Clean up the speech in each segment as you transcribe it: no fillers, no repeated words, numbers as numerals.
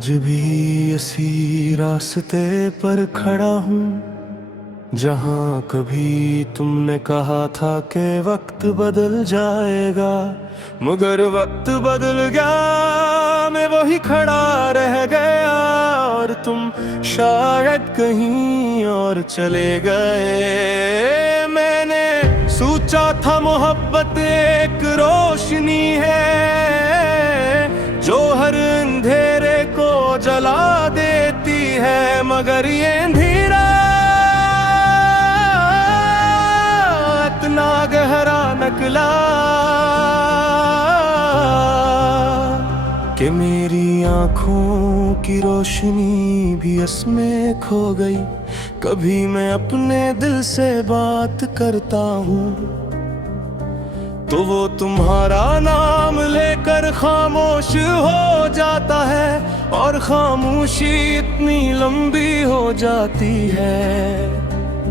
आज भी इसी रास्ते पर खड़ा हूँ जहाँ कभी तुमने कहा था कि वक्त बदल जाएगा, मगर वक्त बदल गया, मैं वही खड़ा रह गया और तुम शायद कहीं और चले गए। मैंने सोचा था मोहब्बत एक रोशनी है जो हर अंधेरे को जला देती है, मगर ये अंधेरा इतना गहरा निकला कि मेरी आँखों की रोशनी भी इसमें खो गई। कभी मैं अपने दिल से बात करता हूँ तो वो तुम्हारा नाम लेकर खामोश हो जाता है, और खामोशी इतनी लंबी हो जाती है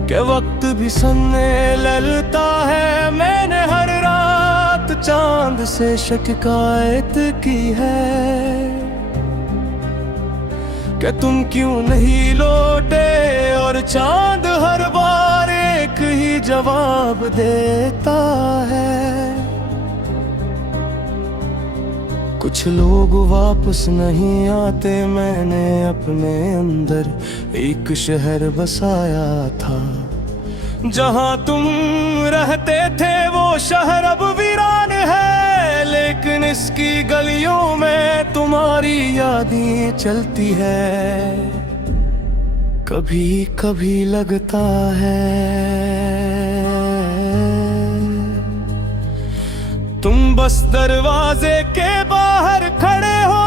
कि वक्त भी सुनने लगता है। मैंने हर रात चांद से शिकायत की है कि तुम क्यों नहीं लौटे, और चांद हर बार एक ही जवाब देता है। कुछ लोग वापस नहीं आते, मैंने अपने अंदर एक शहर बसाया था। जहाँ तुम रहते थे वो शहर अब वीरान है, लेकिन इसकी गलियों में तुम्हारी यादें चलती है। कभी कभी लगता है तुम बस दरवाजे के बाहर खड़े हो,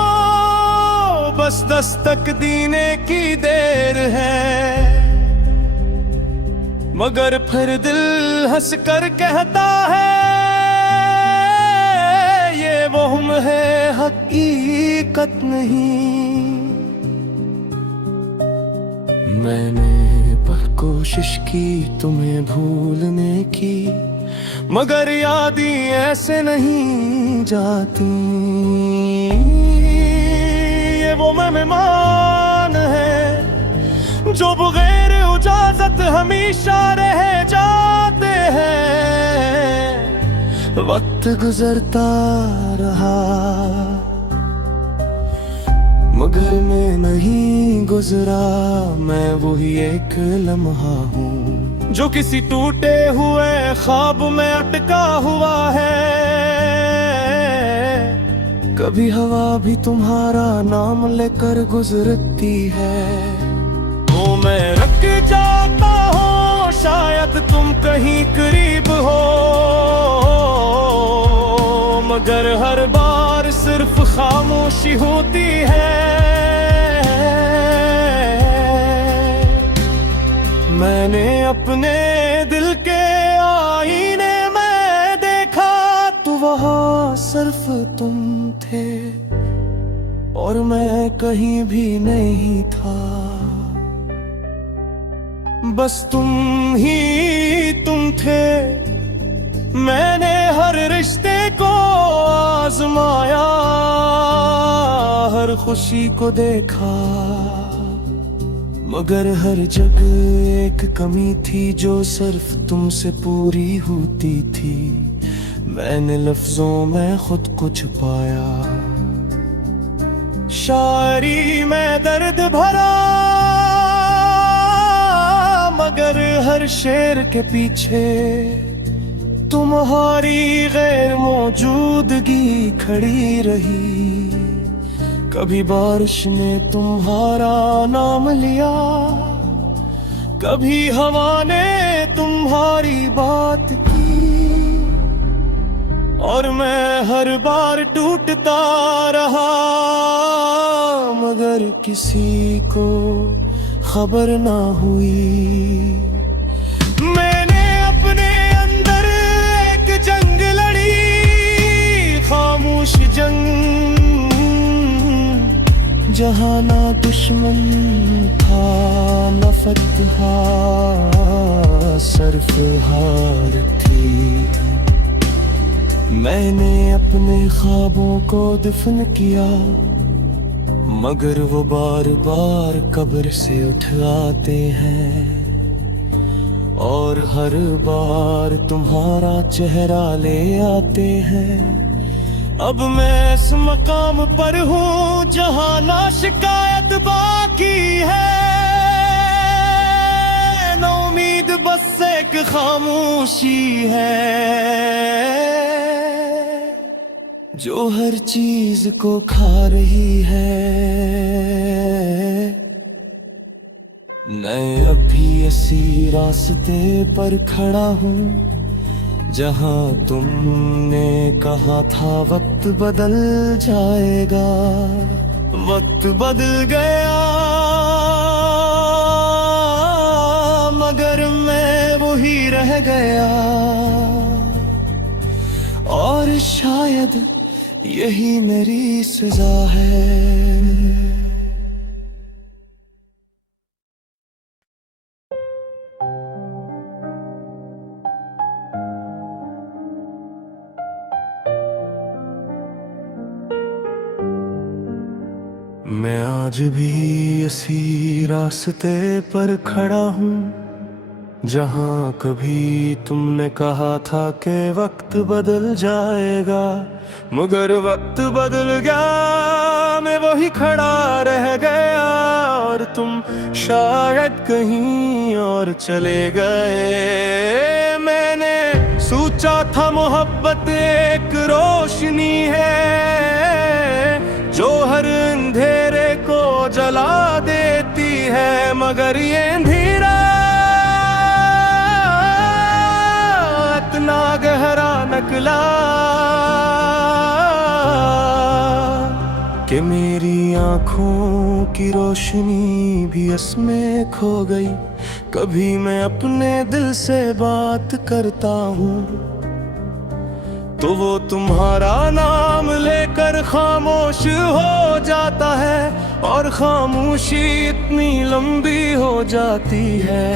बस दस्तक देने की देर है, मगर फिर दिल हंस कर कहता है ये वहम है, हकीकत नहीं। मैंने पर कोशिश की तुम्हें भूलने की, मगर यादें ऐसे नहीं जाती। ये वो मेहमान है जो बगैर इजाजत हमेशा रह जाते हैं। वक्त गुजरता रहा मगर मैं नहीं गुजरा, मैं वही एक लम्हा हूँ जो किसी टूटे हुए ख्वाब में अटका हुआ है। कभी हवा भी तुम्हारा नाम लेकर गुजरती है, तो मैं रुक जाता हूँ, शायद तुम कहीं करीब हो, मगर हर बार सिर्फ खामोशी होती है। मैंने अपने दिल के आईने में देखा तो वहाँ सिर्फ तुम थे और मैं कहीं भी नहीं था। बस तुम ही तुम थे। मैंने हर रिश्ते को आजमाया, हर खुशी को देखा, मगर हर जगह एक कमी थी जो सिर्फ तुमसे पूरी होती थी। मैंने लफ्जों में खुद को छुपाया, शायरी में दर्द भरा, मगर हर शेर के पीछे तुम्हारी गैर मौजूदगी खड़ी रही। कभी बारिश ने तुम्हारा नाम लिया, कभी हवा ने तुम्हारी बात की, और मैं हर बार टूटता रहा, मगर किसी को खबर ना हुई। मैंने अपने अंदर एक जंग लड़ी, खामोश जंग, जहाँ ना दुश्मन था न फतहा, सिर्फ हार थी। मैंने अपने ख्वाबों को दफन किया, मगर वो बार बार कब्र से उठ आते हैं और हर बार तुम्हारा चेहरा ले आते हैं। अब मैं इस मकाम पर हूँ जहाँ ना शिकायत बाकी है, ना उम्मीद बस एक खामोशी है जो हर चीज को खा रही है। मैं अभी इसी रास्ते पर खड़ा हूँ जहाँ तुमने कहा था वक्त बदल जाएगा। वक्त बदल गया मगर मैं वही रह गया, और शायद यही मेरी सजा है। मैं आज भी इसी रास्ते पर खड़ा हूँ जहाँ कभी तुमने कहा था कि वक्त बदल जाएगा, मगर वक्त बदल गया, मैं वही खड़ा रह गया और तुम शायद कहीं और चले गए। मैंने सोचा था मोहब्बत एक रोशनी है जो हर अंधेरे को जला देती है, मगर ये अंधेरा इतना गहरा निकला कि मेरी आँखों की रोशनी भी इसमें खो गई। कभी मैं अपने दिल से बात करता हूँ तो वो तुम्हारा नाम लेकर खामोश हो जाता है, और खामोशी इतनी लंबी हो जाती है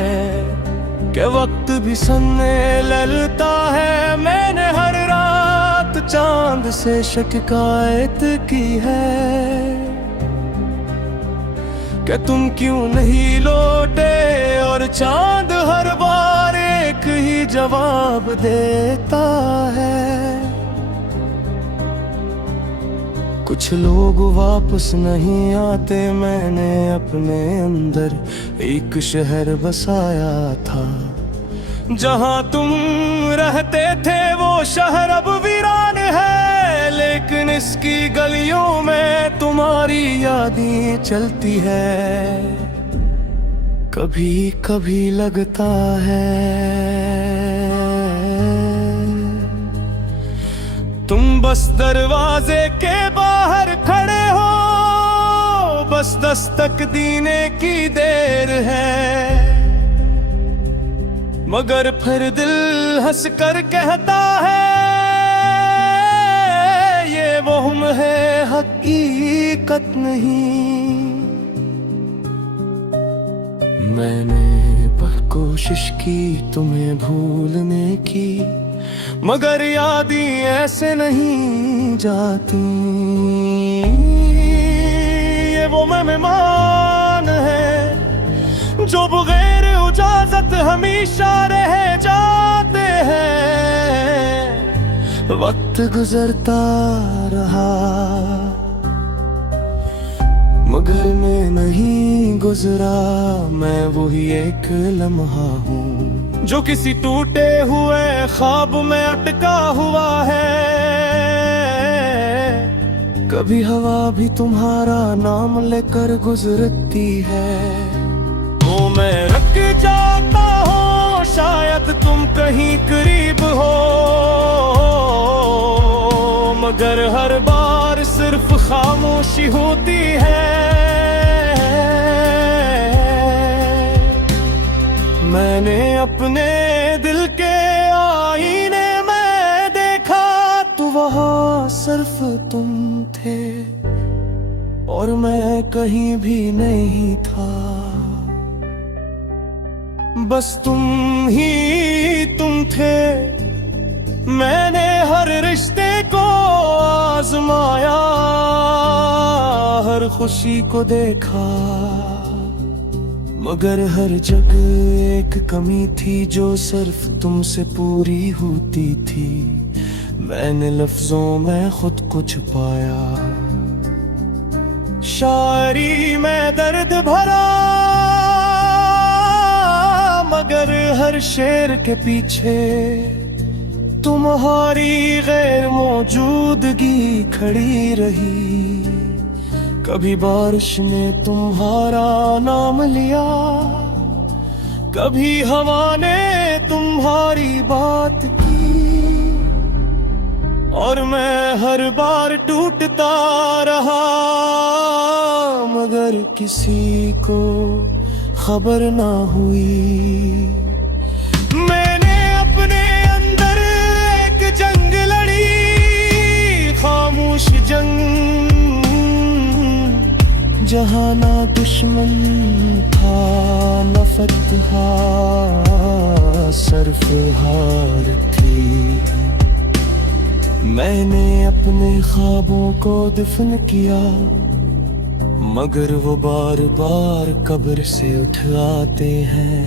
कि वक्त भी सुनने लगता है। मैंने हर रात चांद से शिकायत की है कि तुम क्यों नहीं लौटे, और चांद हर बार एक ही जवाब देता है। कुछ लोग वापस नहीं आते, मैंने अपने अंदर एक शहर बसाया था जहाँ तुम रहते थे। वो शहर अब वीरान है लेकिन इसकी गलियों में तुम्हारी यादें चलती है। कभी कभी लगता है तुम बस दरवाजे के बाहर खड़े हो, बस दस्तक देने की देर है, मगर फिर दिल हंस कर कहता है ये वहम है हकीकत नहीं। मैंने पर कोशिश की तुम्हें भूलने की, मगर यादें ऐसे नहीं जाती। ये वो मेहमान है जो बगैर इजाजत हमेशा रह जाते हैं। वक्त गुजरता रहा मगर मैं नहीं गुजरा, मैं वही एक लम्हा हूँ जो किसी टूटे हुए ख्वाब में अटका हुआ है। कभी हवा भी तुम्हारा नाम लेकर गुजरती है, तो मैं रुक जाता हूँ शायद तुम कहीं करीब हो, मगर हर बार सिर्फ खामोशी होती है। मैंने अपने दिल के आईने में देखा तो वहाँ सिर्फ तुम थे और मैं कहीं भी नहीं था। बस तुम ही तुम थे। मैंने हर रिश्ते को आजमाया, बार खुशी को देखा, मगर हर जगह एक कमी थी जो सिर्फ तुमसे पूरी होती थी। मैंने लफ्जों में खुद को छुपाया, शायरी में दर्द भरा, मगर हर शेर के पीछे तुम्हारी गैर मौजूदगी खड़ी रही। कभी बारिश ने तुम्हारा नाम लिया, कभी हवा ने तुम्हारी बात की, और मैं हर बार टूटता रहा, मगर किसी को खबर ना हुई। मैंने अपने अंदर एक जंग लड़ी, खामोश जंग, जहाँ ना दुश्मन था न फतहा, सिर्फ हार थी। मैंने अपने ख्वाबों को दफन किया, मगर वो बार बार कब्र से उठ आते हैं,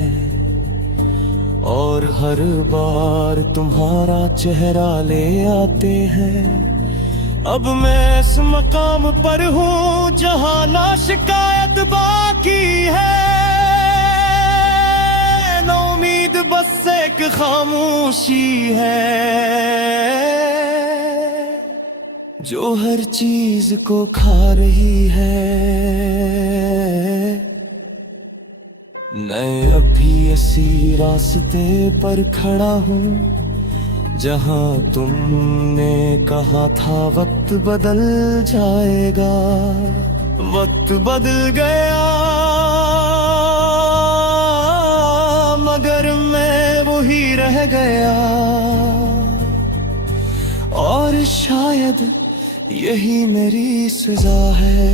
और हर बार तुम्हारा चेहरा ले आते हैं। अब मैं इस मकाम पर हूँ जहाँ ना शिकायत बाकी है, ना उम्मीद बस एक खामोशी है जो हर चीज को खा रही है। मैं अभी इसी रास्ते पर खड़ा हूँ जहाँ तुमने कहा था वक्त बदल जाएगा। वक्त बदल गया, मगर मैं वही रह गया, और शायद यही मेरी सजा है।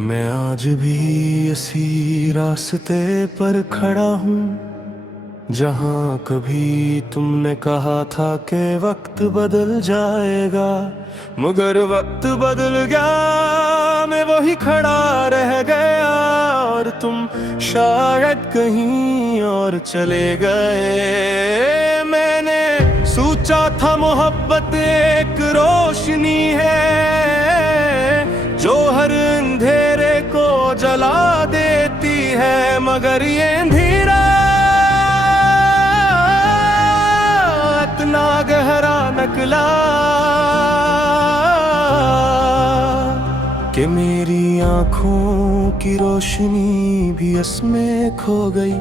मैं आज भी इसी रास्ते पर खड़ा हूँ जहाँ कभी तुमने कहा था कि वक्त बदल जाएगा, मगर वक्त बदल गया, मैं वही खड़ा रह गया, और तुम शायद कहीं और चले गए। मैंने सोचा था मोहब्बत एक रोशनी है जो हर अंधेरे को जला देती है, मगर ये अंधेरा इतना गहरा निकला कि मेरी आँखों की रोशनी भी इसमें खो गई।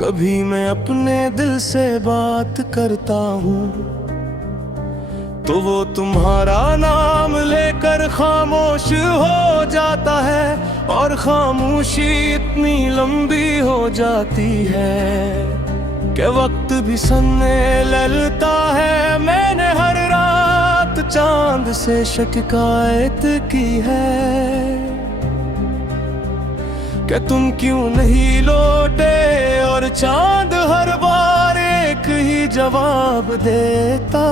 कभी मैं अपने दिल से बात करता हूँ तो वो तुम्हारा नाम लेकर खामोश हो जाता है, और खामोशी इतनी लंबी हो जाती है कि वक्त भी सुनने लगता है। मैंने हर रात चांद से शिकायत की है कि तुम क्यों नहीं लौटे, और चांद हर बार एक ही जवाब देता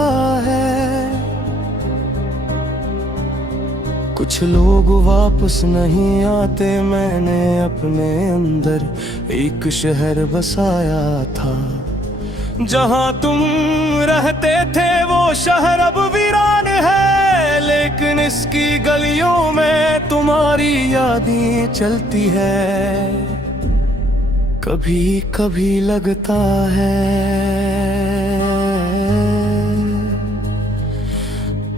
है। कुछ लोग वापस नहीं आते, मैंने अपने अंदर एक शहर बसाया था। जहाँ तुम रहते थे वो शहर अब वीरान है, लेकिन इसकी गलियों में तुम्हारी यादें चलती है। कभी कभी लगता है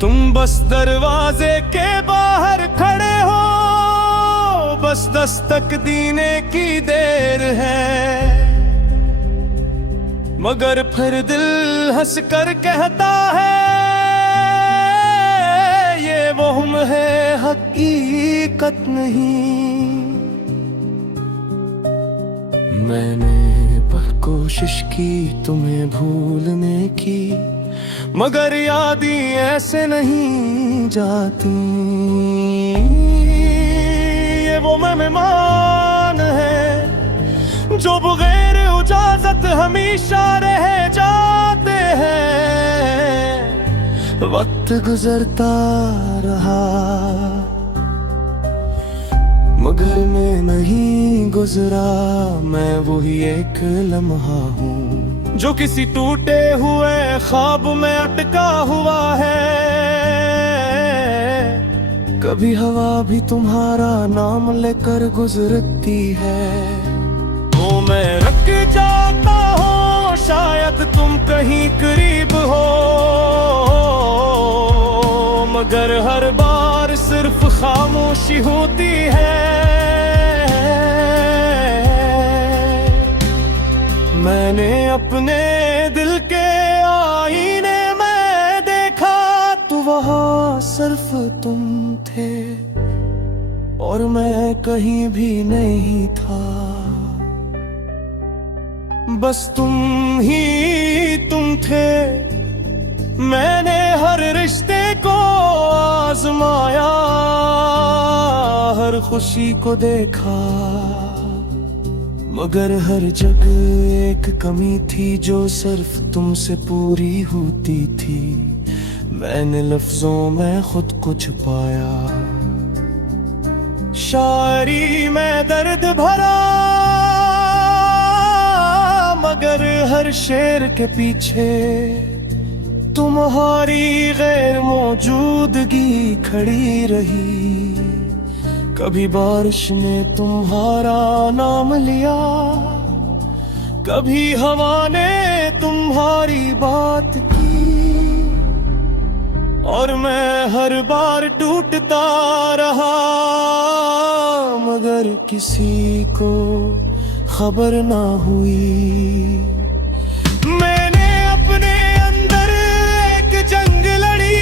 तुम बस दरवाजे के बाहर खड़े हो, बस दस्तक देने की देर है, मगर फिर दिल हंस कर कहता है ये वहम है, हकीकत नहीं। मैंने पर कोशिश की तुम्हें भूलने की, मगर यादें ऐसे नहीं जाती। वो मेहमान है जो बगैर इजाजत हमेशा रह जाते हैं। वक्त गुजरता रहा मगर मैं नहीं गुजरा, मैं वही एक लम्हा हूँ जो किसी टूटे हुए ख्वाब में अटका हुआ है। कभी हवा भी तुम्हारा नाम लेकर गुजरती है, तो मैं रुक जाता हूँ, शायद तुम कहीं करीब हो, मगर हर बार सिर्फ खामोशी होती है। मैंने अपने दिल के आईने में देखा तो वहाँ सिर्फ तुम थे और मैं कहीं भी नहीं था। बस तुम ही तुम थे, मैंने हर रिश्ते को आजमाया, हर खुशी को देखा, मगर हर जगह एक कमी थी जो सिर्फ तुमसे पूरी होती थी। मैंने लफ्जों में खुद को छुपाया, शायरी में दर्द भरा, मगर हर शेर के पीछे तुम्हारी गैर मौजूदगी खड़ी रही। कभी बारिश ने तुम्हारा नाम लिया, कभी हवा ने तुम्हारी बात की, और मैं हर बार टूटता रहा, मगर किसी को खबर ना हुई। मैंने अपने अंदर एक जंग लड़ी,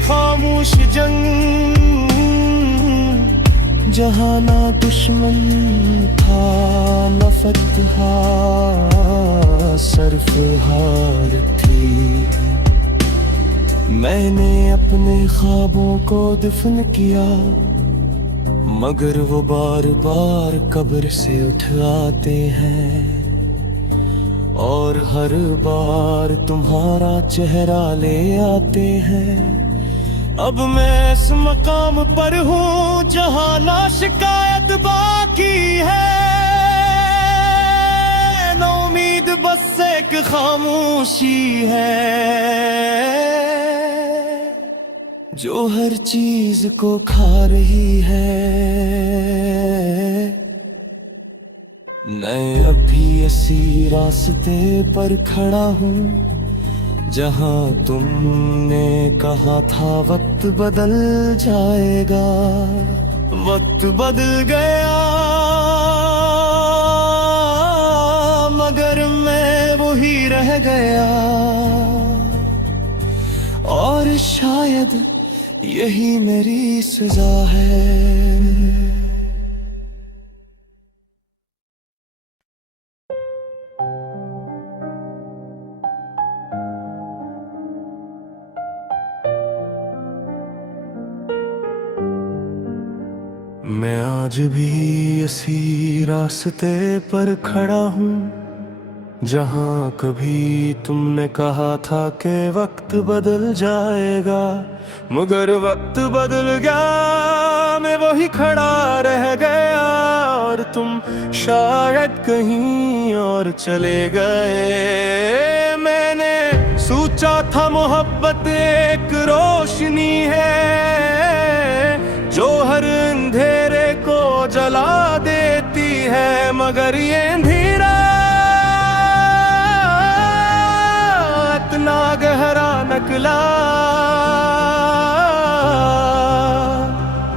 खामोश जंग, जहाँ ना दुश्मन था न फतहा, सिर्फ हार थी। मैंने अपने ख्वाबों को दफन किया, मगर वो बार बार कब्र से उठ आते हैं, और हर बार तुम्हारा चेहरा ले आते हैं। अब मैं इस मकाम पर हूँ जहाँ ना शिकायत बाकी है, ना उम्मीद बस एक खामोशी है जो हर चीज को खा रही है। मैं अभी इसी रास्ते पर खड़ा हूँ जहाँ तुमने कहा था वक्त बदल जाएगा। वक्त बदल गया मगर मैं वही रह गया, और शायद यही मेरी सजा है। मैं आज भी इसी रास्ते पर खड़ा हूँ जहाँ कभी तुमने कहा था कि वक्त बदल जाएगा, मगर वक्त बदल गया, मैं वही खड़ा रह गया, और तुम शायद कहीं और चले गए। मैंने सोचा था मोहब्बत एक रोशनी है जो हर अंधेरे को जला देती है, मगर ये अंधेरा इतना गहरा निकला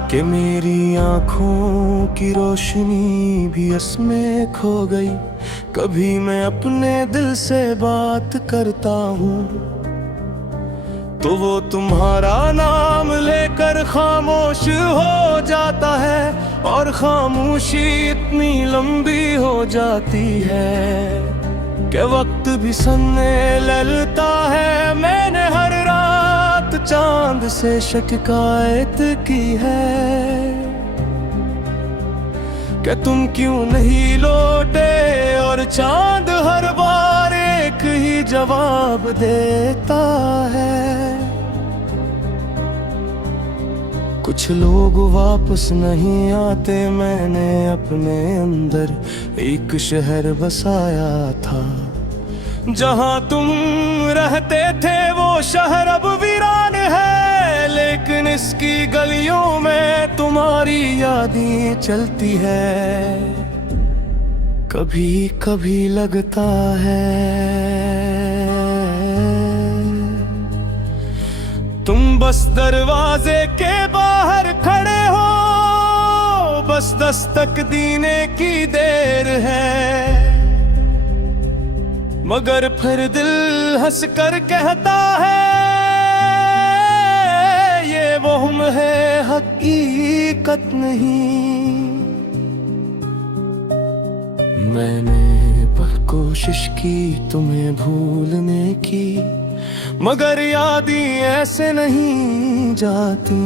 कि मेरी आँखों की रोशनी भी इसमें खो गई। कभी मैं अपने दिल से बात करता हूँ तो वो तुम्हारा नाम लेकर खामोश हो जाता है, और खामोशी इतनी लंबी हो जाती है कि वक्त भी सुनने लगता है। मैंने हर रात चांद से शिकायत की है, कि तुम क्यों नहीं लौटे, और चांद हर बार एक ही जवाब देता है। कुछ लोग वापस नहीं आते, मैंने अपने अंदर एक शहर बसाया था। जहां तुम रहते थे वो शहर अब वीरान है, लेकिन इसकी गलियों में तुम्हारी यादें चलती है। कभी कभी लगता है तुम बस दरवाजे के बाहर खड़े हो, बस दस्तक देने की देर है। मगर फिर दिल हंस कर कहता है ये वहम है, हकीकत नहीं। मैंने पर कोशिश की तुम्हें भूलने की, मगर यादें ऐसे नहीं जाती।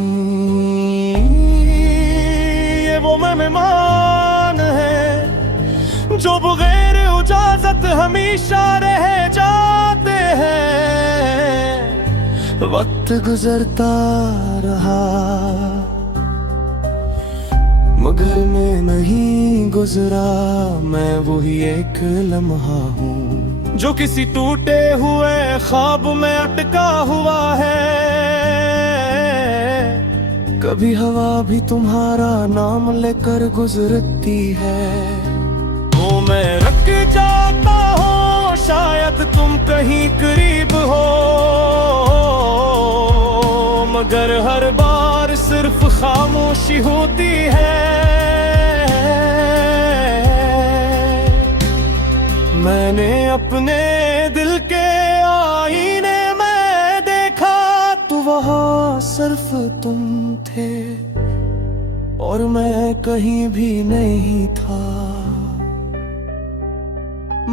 ये वो मेहमान है जो बगैर इजाजत हमेशा रह जाते हैं। वक्त गुजरता रहा मगर मैं नहीं गुजरा, मैं वही एक लम्हा हूँ जो किसी टूटे हुए ख्वाब में अटका हुआ है। कभी हवा भी तुम्हारा नाम लेकर गुजरती है, वो मैं रुक जाता हूँ, शायद तुम कहीं करीब हो, मगर हर बार सिर्फ खामोशी होती है। मैंने अपने दिल के आईने में देखा तो वहाँ सिर्फ तुम थे और मैं कहीं भी नहीं था।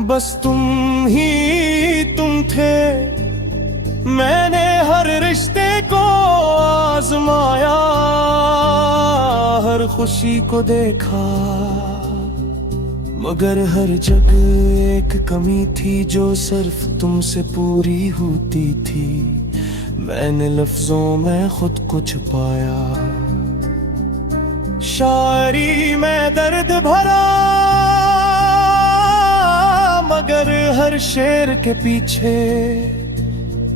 बस तुम ही तुम थे, मैंने हर रिश्ते को आजमाया, हर खुशी को देखा, मगर हर जगह एक कमी थी जो सिर्फ तुमसे पूरी होती थी। मैंने लफ्जों में खुद को छुपाया, शायरी में दर्द भरा, मगर हर शेर के पीछे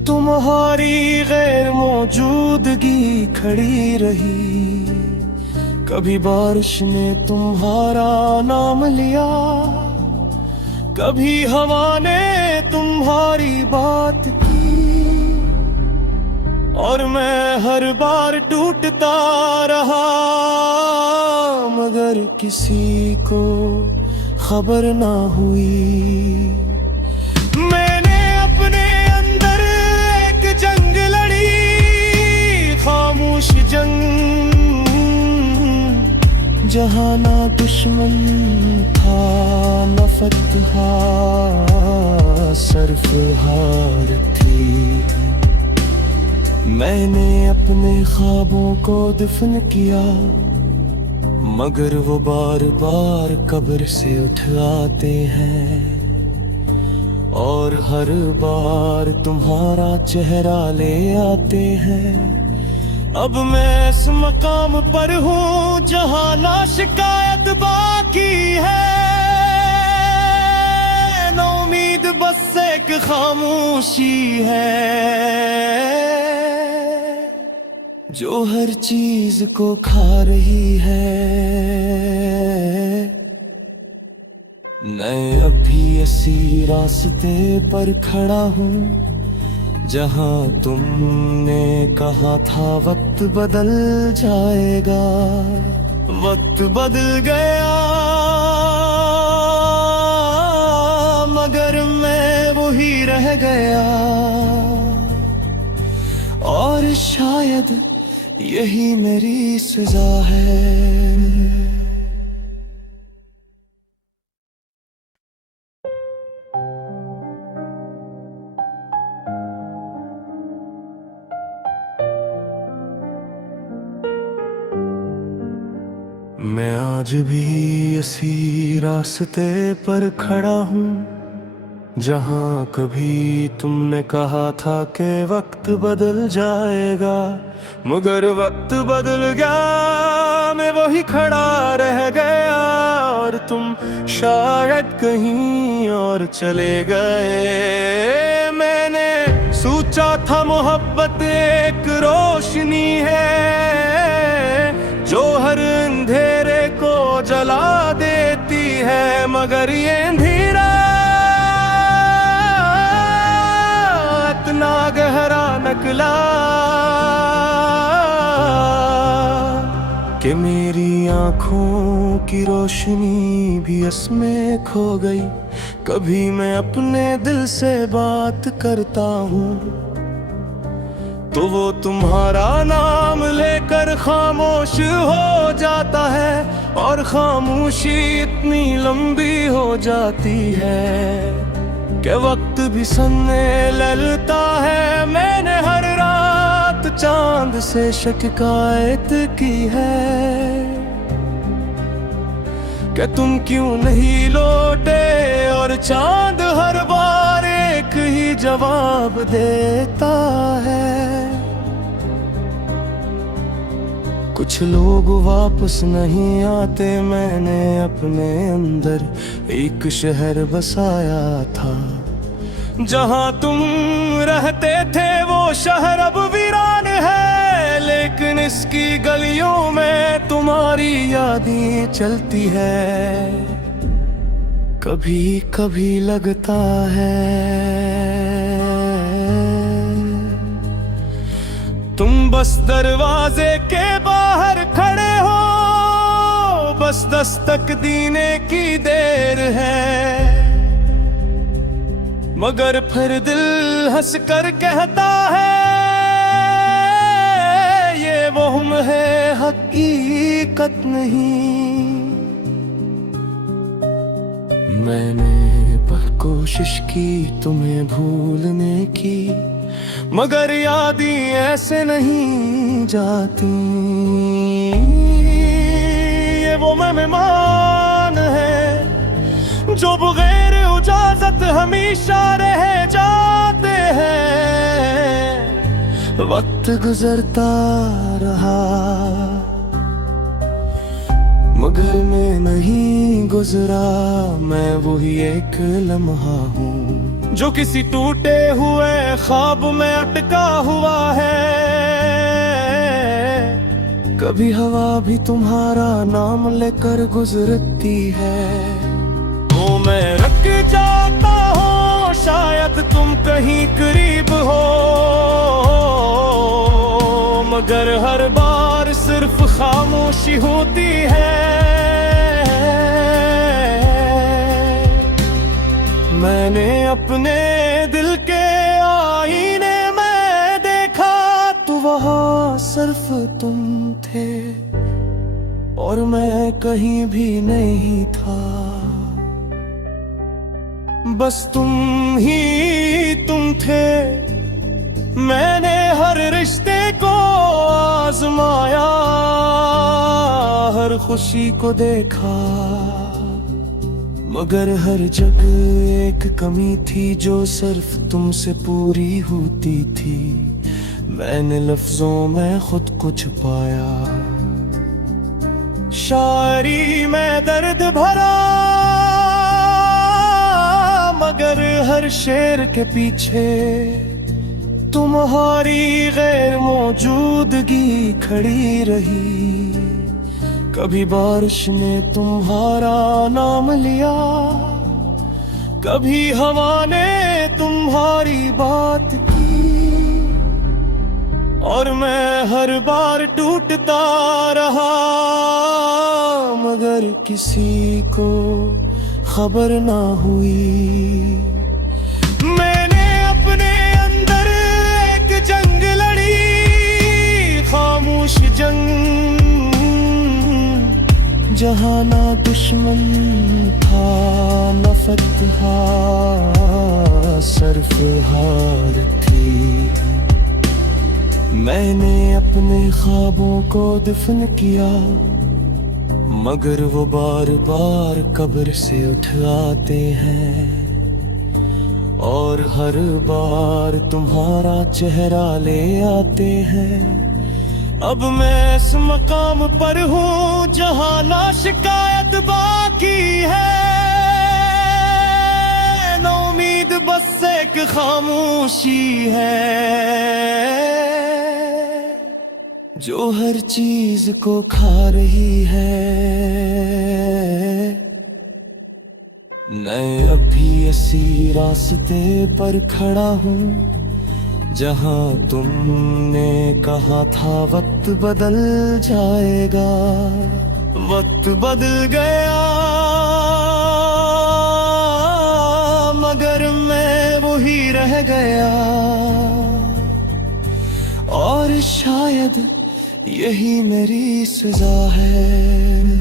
तुम्हारी गैर मौजूदगी खड़ी रही। कभी बारिश ने तुम्हारा नाम लिया, कभी हवा ने तुम्हारी बात की, और मैं हर बार टूटता रहा, मगर किसी को खबर ना हुई। मैंने अपने अंदर एक जंग लड़ी, खामोश जंग, जहाँ ना दुश्मन था न फतहा, सिर्फ हार थी। मैंने अपने ख्वाबों को दफन किया, मगर वो बार बार कब्र से उठ आते हैं, और हर बार तुम्हारा चेहरा ले आते हैं। अब मैं इस मकाम पर हूँ जहाँ ना शिकायत बाकी है, ना उम्मीद बस एक खामोशी है जो हर चीज को खा रही है। मैं अभी इसी रास्ते पर खड़ा हूँ जहाँ तुमने कहा था वक्त बदल जाएगा। वक्त बदल गया मगर मैं वही रह गया, और शायद यही मेरी सजा है। मैं आज भी इसी रास्ते पर खड़ा हूँ जहाँ कभी तुमने कहा था कि वक्त बदल जाएगा, मगर वक्त बदल गया, मैं वही खड़ा रह गया और तुम शायद कहीं और चले गए। मैंने सोचा था मोहब्बत एक रोशनी है जो हर अंधेरे को जला देती है, मगर ये अंधेरा इतना गहरा निकला कि मेरी आँखों की रोशनी भी इसमें खो गई। कभी मैं अपने दिल से बात करता हूँ तो वो तुम्हारा नाम लेकर खामोश हो जाता है, और खामोशी इतनी लंबी हो जाती है कि वक्त भी सुनने लगता है। मैंने हर रात चांद से शिकायत की है कि तुम क्यों नहीं लौटे, और चांद हर बार एक ही जवाब देता है। कुछ लोग वापस नहीं आते, मैंने अपने अंदर एक शहर बसाया था। जहाँ तुम रहते थे वो शहर अब वीरान है, लेकिन इसकी गलियों में तुम्हारी यादें चलती है। कभी कभी लगता है तुम बस दरवाजे के बाहर खड़े हो, बस दस्तक देने की देर है, मगर फिर दिल हंस कर कहता है ये वहम है, हकीकत नहीं। मैंने पर कोशिश की तुम्हें भूलने की, मगर यादें ऐसे नहीं जाती। ये वो मेहमान है जो बगैर इजाजत हमेशा रह जाते हैं। वक्त गुजरता रहा मगर मैं नहीं गुजरा, मैं वही एक लम्हा हूँ जो किसी टूटे हुए ख्वाब में अटका हुआ है। कभी हवा भी तुम्हारा नाम लेकर गुजरती है, तो मैं रुक जाता हूँ, शायद तुम कहीं करीब हो, मगर हर बार सिर्फ खामोशी होती है। मैंने अपने दिल के आईने में देखा तो वहाँ सिर्फ तुम थे और मैं कहीं भी नहीं था। बस तुम ही तुम थे। मैंने हर रिश्ते को आजमाया, हर खुशी को देखा, मगर हर जगह एक कमी थी जो सिर्फ तुमसे पूरी होती थी। मैंने लफ्जों में खुद को छुपाया, शायरी में दर्द भरा, मगर हर शेर के पीछे तुम्हारी गैर मौजूदगी खड़ी रही। कभी बारिश ने तुम्हारा नाम लिया, कभी हवा ने तुम्हारी बात की, और मैं हर बार टूटता रहा, मगर किसी को खबर ना हुई। मैंने अपने अंदर एक जंग लड़ी, खामोश जंग, जहाँ ना दुश्मन था न फतहा, सिर्फ हार थी। मैंने अपने ख्वाबों को दफन किया, मगर वो बार बार कब्र से उठ आते हैं और हर बार तुम्हारा चेहरा ले आते हैं। अब मैं इस मकाम पर हूँ जहाँ ना शिकायत बाकी है, ना उम्मीद बस एक खामोशी है जो हर चीज को खा रही है। मैं अभी इसी रास्ते पर खड़ा हूँ जहाँ तुमने कहा था वक्त बदल जाएगा। वक्त बदल गया मगर मैं वही रह गया, और शायद यही मेरी सजा है।